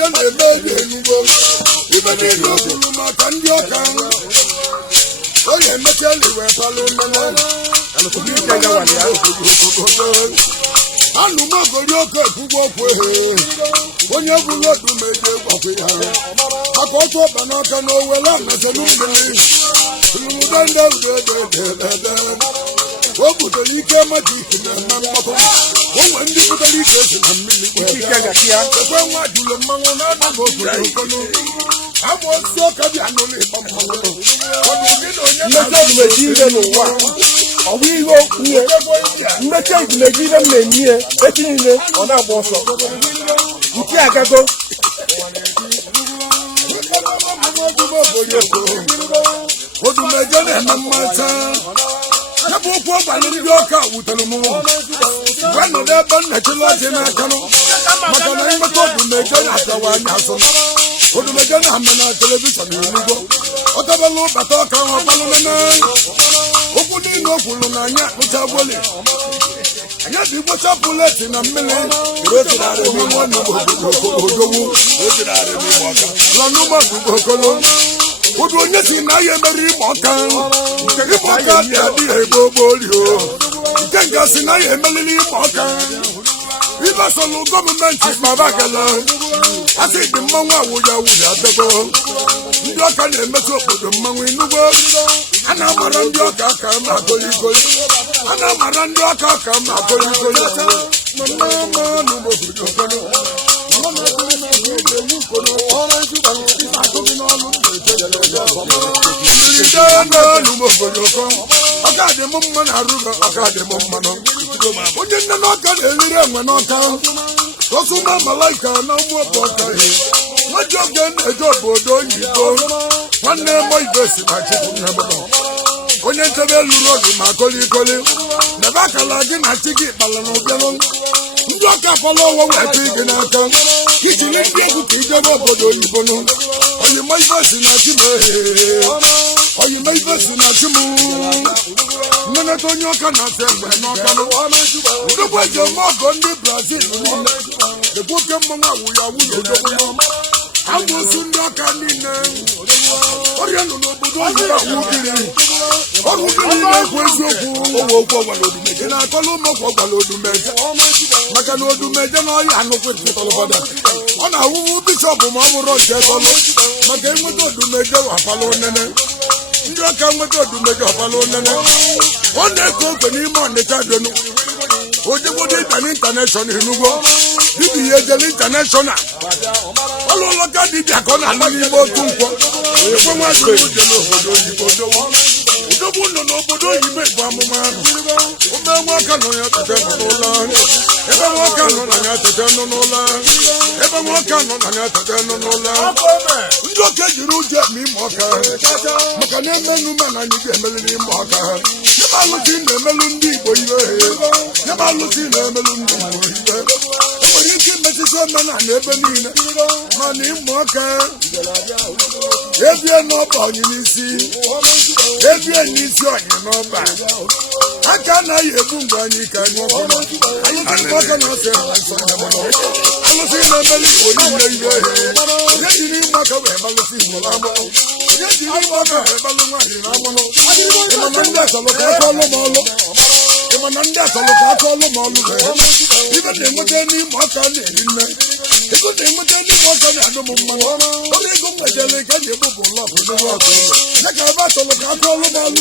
mmeje na-eme oge enugbo ibe niile okwuru maka ndị ọka onye emecha eliwe palụ nnene anụmagori oke ekwugbo okwu onye bụrụ odumeje gwakwe ya maka otu ọba n'aka na owele anaselu mmiri lụrụdende udededede o butere ike majik na-eme mgbakọ onwe ndị butere ike esi na mmiri ekwe nwa jụrụ mmanwụ na-anaghị obodo okolo ama osisi ọka bịa n'ụlọ ịgba mmanwụ mmechi ezumeji ire n'ụwa ọ bụ ihe okwuhe mmechi ezumeji ire m na-eme ihe echi niile ọ na-agba ọsọ nke agago odumeje na-eme mmata ebe okwu ọgbalị ndị ọka wutere m gwa nọdụ ebe nnechila ọjị n'aka maka na nweta odumeje na-apịawa anya asọ odumeje na-ame na telivishọn enugbo ọ tabala ụbata ọka ahụ ọkpalụ nene okwu niile o kwuru na anya akpụcha gboli anya dị igbocha pụleti na mmiri odogwu odu onye si na ya emere ịgba ọka nke ịgba ọka dị adịghị egbo ogbolio nke nga si na ya emeliri ịgba ọka ịgbasolu gọọmenti kpabagala asị dị mmanwụ awụya awụya adego ndị ọka na-emetụ obodo mmanwụ inugbo a na-amara ndị ọka aka ma goligoli a na-amara ndị ọka aka ma goligoli ọka dị m mma na arụgo ọka dị m mmanụ onye nne n'ọka na-eriri enwe n'ọka osuma malaika na ụmụ ọbụ ọka nwaji oge na-eje obodo oyibo nwanne mo ibe si na chukwu nne m onye nchebe lụrụ ọdụ ma kolikoli nebe akala gị na chi gị kpala na ụbịanụ ndị ọka fọlọ ụwa weta gị n'aka ijiri ndị egwu ka ijebe obodo oyibo nụ oyimo ibe si na chi m oyimo ibe si na chi m nneneta onye ọka na-asa egbe n'ọka ndokwa ji eme ọgọ ndị brazil niile ekwoke mmanwụ awụya awụya odogwu amụsụ ndị ọka niile ọrịa nọ n'obodo oyibo awụgiri ọrụ gịnị na-ekwu eziokwu ị na-akọla ụmụọkwa ọgbara odumeje maka na odumeje na ọhịa anụkwu tọlụfọda ọ na-awụwu bishọp ma ọ bụrụ nke tọlụ maka enweta odumeje wapala onene ndị ọka nweta odumeje ọpala onene ọ na-eke oke n'ime ọnịcha donu ojegbodo ịbịa n'intaneshọnal enugbo dibia ihe ejele intaneshọnal ọlụlọka dibịa ka ọ na-alụ n'ime otu nkwọ ekwe nwaji uje n'obodo oyibo odogwu nọ n'obodo oyibo bụ amụma ahụ ome nwoke nọ ya tete nọ n'ụlọ ebe nwoke nọ na ya tete nọ n'ụlọ ebe nwoke nọ na ya tete nọ n'ụlọ ndị oke jiri ụjọ eme ime ọka maka na emenu ma na anyị ga-emeliri ime ọka ebe alụsị na-emelu ndị igbo iwe ebe alụsị na-emelu ndị igbo iwe enwere ike imetụta omenala ebe niile mana ịmụ ọka ebie n'ọba onye n'isi ebie n'isi onye n'ọba aka anaghị ebu mgbe anyị ka anyị alụsị na-emeli igbo niile iwe onye jiri ịmụ aka wee gbalụsị igbo n'amụrụ onye jiri ịmụ aka wee gbalụ nwaanyị n'amụrụ ịmana ndị asọlụ ka aka ọlụ ma ọlụ ịmana ndị asọlụ ka aka ọlụ ma ọlụ ibe na-enweta n'ime ọka na-eri nne ego na-enweta n'ime ọka na-adụ m mmanụ ọrụ ego m nwejere ka a na-egbu bụ ụlọ ọkụ ya ka ebe asọlụ ka aka ọlụ ma ọlụ